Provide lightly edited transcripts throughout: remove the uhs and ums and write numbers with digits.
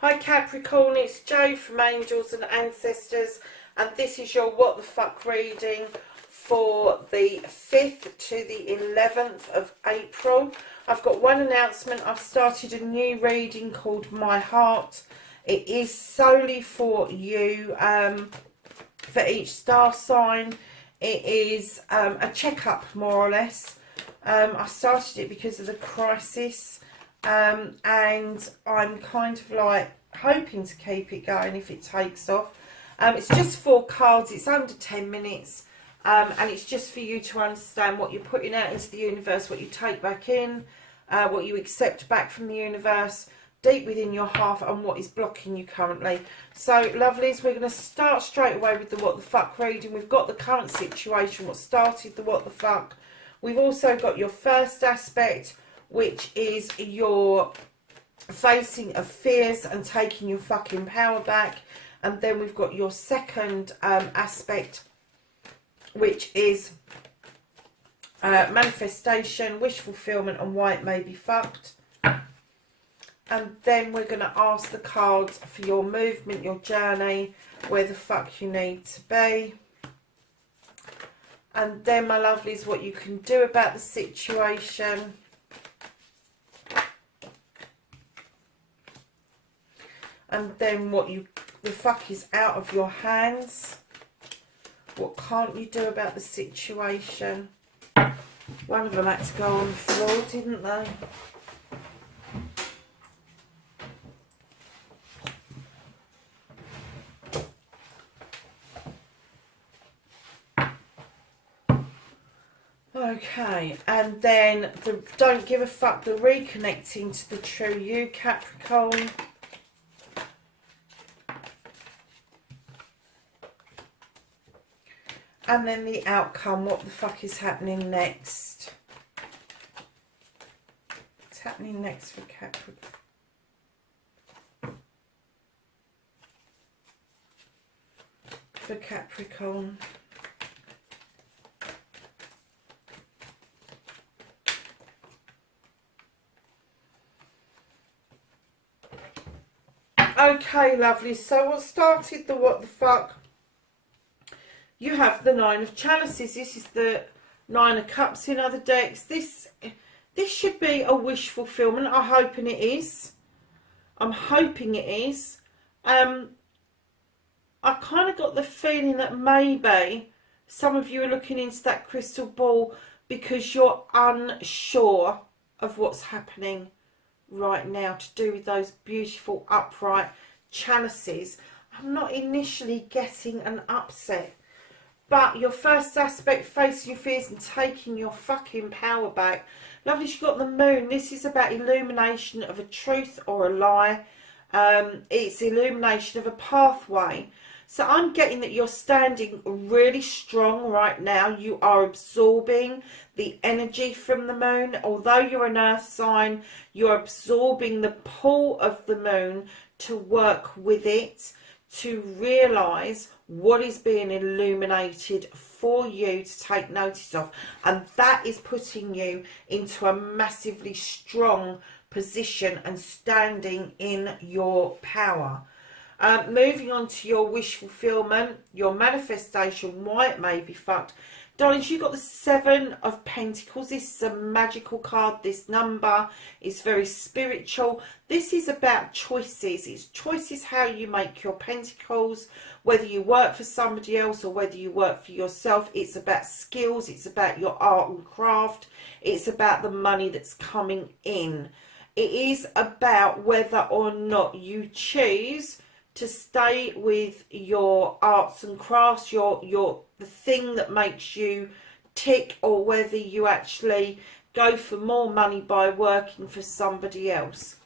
Hi Capricorn, it's Jo from Angels and Ancestors, and this is your What the Fuck reading for the 5th to the 11th of April. I've got one announcement. I've started a new reading called My Heart. It is solely for you, for each star sign. It is a checkup, more or less. I started it because of the crisis. And I'm kind of like hoping to keep it going if it takes off. It's just 4 cards, it's under 10 minutes, and it's just for you to understand what you're putting out into the universe, what you take back in, what you accept back from the universe, deep within your heart, and what is blocking you currently. So lovelies, we're going to start straight away with the What the Fuck reading. We've got the current situation, what started the What the Fuck. We've also got your first aspect, which is your facing of fears and taking your fucking power back. And then we've got your second aspect, which is manifestation, wish fulfillment, and why it may be fucked. And then we're going to ask the cards for your movement, your journey, where the fuck you need to be. And then, my lovelies, what you can do about the situation. And then what the fuck is out of your hands. What can't you do about the situation? One of them had to go on the floor, didn't they? Okay, and then the don't give a fuck, the reconnecting to the true you, Capricorn. And then the outcome, what the fuck is happening next? What's happening next for Capricorn? For Capricorn. Okay, lovely. So what started the What the Fuck? You have the 9 of Chalices. This is the 9 of Cups in other decks. This should be a wish fulfillment. I'm hoping it is. I'm hoping it is. I kind of got the feeling that maybe some of you are looking into that crystal ball because you're unsure of what's happening right now to do with those beautiful upright chalices. I'm not initially getting an upset. But your first aspect, facing your fears and taking your fucking power back. Lovely, you've got the moon. This is about illumination of a truth or a lie. It's illumination of a pathway. So I'm getting that you're standing really strong right now. You are absorbing the energy from the moon. Although you're an earth sign, you're absorbing the pull of the moon to work with it, to realise what is being illuminated for you to take notice of. And that is putting you into a massively strong position and standing in your power. Moving on to your wish fulfillment, your manifestation, why it may be fucked. Darlings, you've got the 7 of Pentacles. This is a magical card. This number is very spiritual. This is about choices. It's choices how you make your pentacles, whether you work for somebody else or whether you work for yourself. It's about skills. It's about your art and craft. It's about the money that's coming in. It is about whether or not you choose to stay with your arts and crafts, the thing that makes you tick, or whether you actually go for more money by working for somebody else.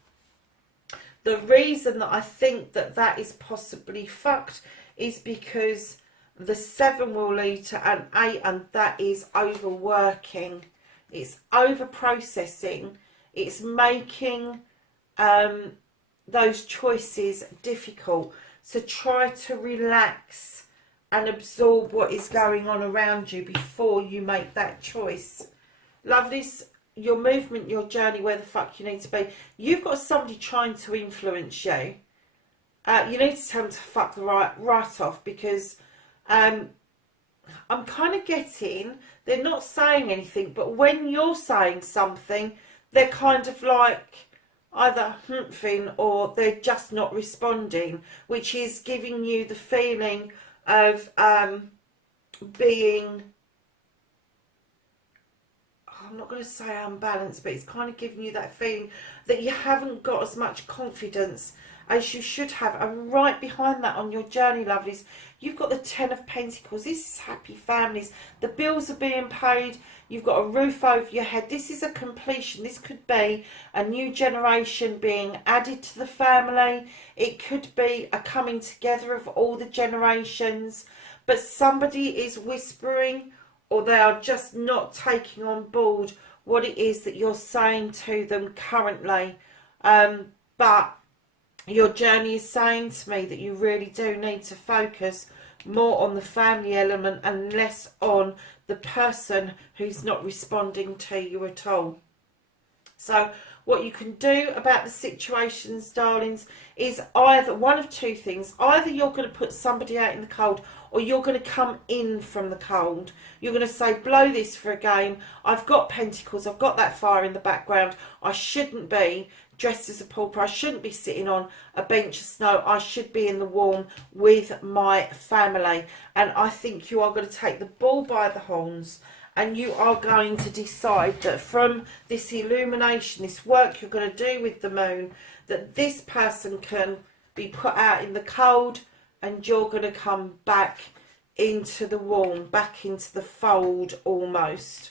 The reason that I think that that is possibly fucked is because the 7 will lead to an 8, and that is overworking. It's over processing. It's making those choices difficult. So try to relax and absorb what is going on around you before you make that choice. Lovelies, your movement, your journey, where the fuck you need to be. You've got somebody trying to influence you. You need to tell them to fuck the right off, because I'm kind of getting, they're not saying anything, but when you're saying something, they're kind of like either humping or they're just not responding, which is giving you the feeling of being, I'm not going to say unbalanced, but it's kind of giving you that feeling that you haven't got as much confidence as you should have. And right behind that on your journey, lovelies, you've got the Ten of Pentacles. This is happy families. The bills are being paid. You've got a roof over your head. This is a completion. This could be a new generation being added to the family. It could be a coming together of all the generations. But somebody is whispering, or they are just not taking on board what it is that you're saying to them currently. But your journey is saying to me that you really do need to focus more on the family element and less on the person who's not responding to you at all. So what you can do about the situations, darlings, is either one of two things. Either you're going to put somebody out in the cold, or you're going to come in from the cold. You're going to say, blow this for a game. I've got pentacles. I've got that fire in the background. I shouldn't be dressed as a pauper. I shouldn't be sitting on a bench of snow. I should be in the warm with my family. And I think you are going to take the bull by the horns, and you are going to decide that from this illumination, this work you're going to do with the moon, that this person can be put out in the cold, and you're going to come back into the warm, back into the fold almost.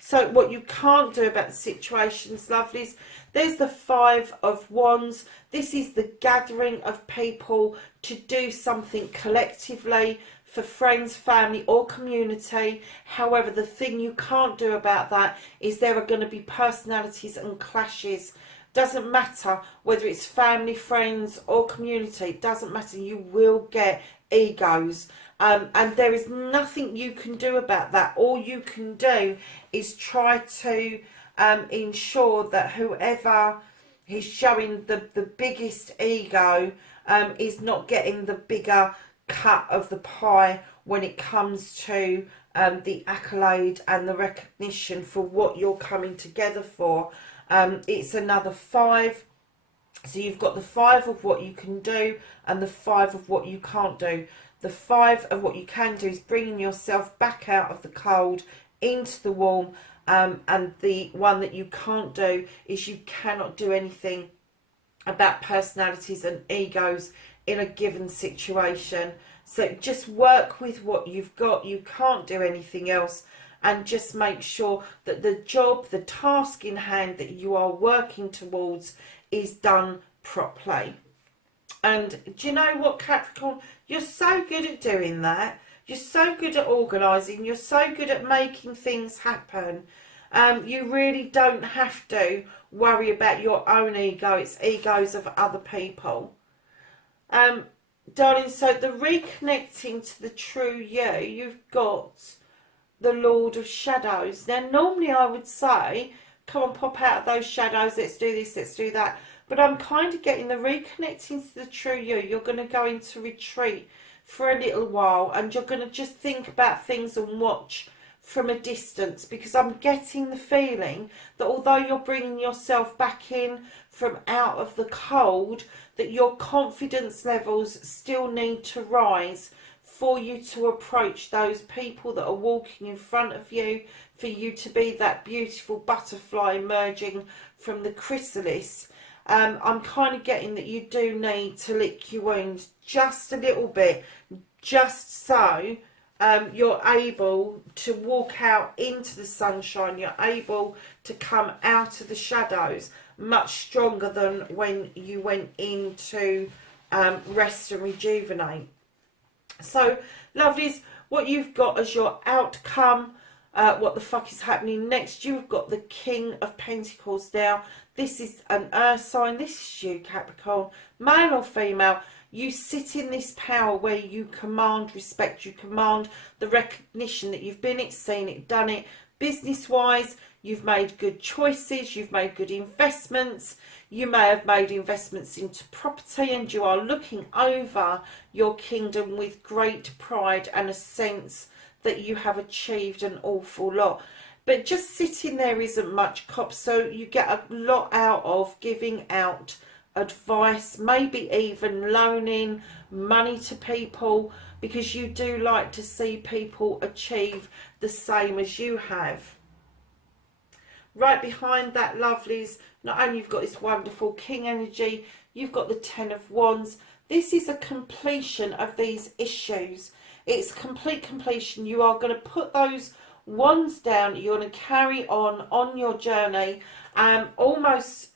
So what you can't do about the situations, lovelies, there's the Five of Wands. This is the gathering of people to do something collectively for friends, family or community. However, the thing you can't do about that is there are going to be personalities and clashes. Doesn't matter whether it's family, friends or community. It doesn't matter. You will get egos. And there is nothing you can do about that. All you can do is try to ensure that whoever is showing the biggest ego is not getting the bigger cut of the pie when it comes to the accolade and the recognition for what you're coming together for. It's another 5. So you've got the 5 of what you can do and the 5 of what you can't do. The 5 of what you can do is bringing yourself back out of the cold into the warm, and the one that you can't do is you cannot do anything about personalities and egos in a given situation. So just work with what you've got. You can't do anything else, and just make sure that the job, the task in hand that you are working towards is done properly. And do you know what, Capricorn? You're so good at doing that. You're so good at organising. You're so good at making things happen. You really don't have to worry about your own ego. It's egos of other people. Darling, so the reconnecting to the true you, you've got the Lord of Shadows. Now, normally I would say, come on, pop out of those shadows. Let's do this, let's do that. But I'm kind of getting the reconnecting to the true you. You're going to go into retreat for a little while, and you're going to just think about things and watch from a distance, because I'm getting the feeling that although you're bringing yourself back in from out of the cold, that your confidence levels still need to rise for you to approach those people that are walking in front of you, for you to be that beautiful butterfly emerging from the chrysalis. I'm kind of getting that you do need to lick your wounds just a little bit, just so you're able to walk out into the sunshine. You're able to come out of the shadows much stronger than when you went in to rest and rejuvenate. So, lovelies, what you've got as your outcome, what the fuck is happening next, you've got the King of Pentacles now. This is an earth sign. This is you, Capricorn, male or female. You sit in this power where you command respect. You command the recognition that you've been it, seen it, done it. Business wise, you've made good choices, you've made good investments, you may have made investments into property, and you are looking over your kingdom with great pride and a sense that you have achieved an awful lot. But just sitting there isn't much, Cops, so you get a lot out of giving out advice, maybe even loaning money to people, because you do like to see people achieve the same as you have. Right behind that, lovelies, not only you've got this wonderful King energy, you've got the Ten of Wands. This is a completion of these issues. It's complete completion. You are going to put those wands down. You're going to carry on your journey. Almost,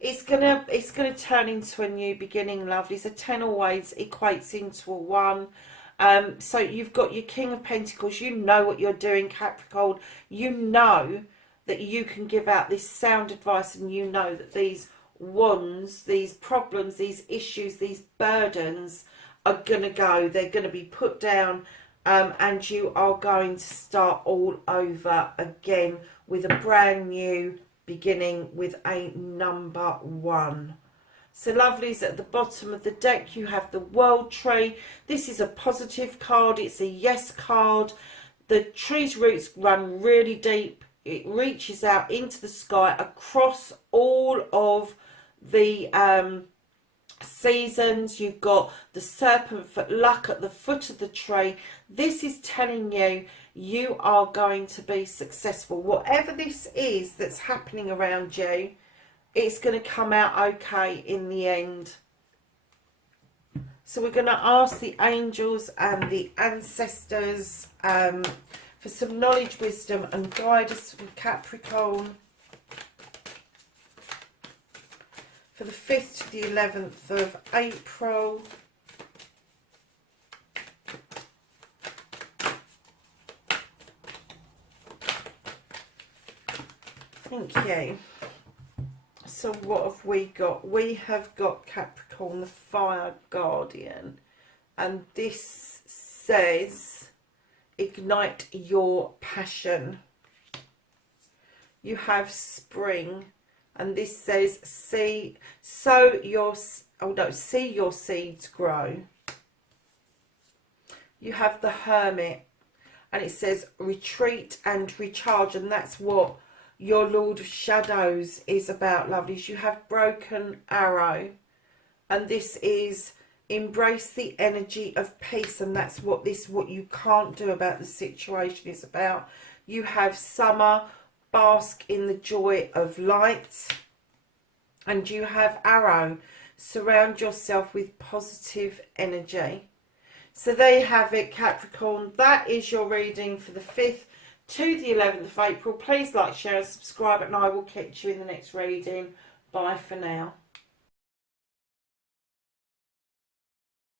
it's gonna turn into a new beginning, lovelies. A 10 always equates into a 1. So you've got your King of Pentacles. You know what you're doing, Capricorn. You know that you can give out this sound advice, and you know that these wands, these problems, these issues, these burdens are going to go. They're going to be put down, and you are going to start all over again with a brand new beginning with a number 1. So, lovelies, at the bottom of the deck you have the World Tree. This is a positive card. It's a yes card. The tree's roots run really deep. It reaches out into the sky across all of the seasons. You've got the serpent foot luck at the foot of the tree. This is telling you you are going to be successful. Whatever this is that's happening around you, it's going to come out okay in the end. So we're going to ask the angels and the ancestors for some knowledge, wisdom and guidance for Capricorn for the 5th to the 11th of April. Thank you. So what have we got? We have got Capricorn, the Fire Guardian, and this says ignite your passion. You have Spring, and this says see your seeds grow. You have the Hermit, and it says retreat and recharge, and that's what your Lord of Shadows is about, lovelies. You have Broken Arrow, and this is embrace the energy of peace, and that's what you can't do about the situation is about. You have Summer, bask in the joy of light, and you have Arrow, surround yourself with positive energy. So there you have it, Capricorn. That is your reading for the 5th to the 11th of April. Please like, share and subscribe, and I will catch you in the next reading. Bye for now.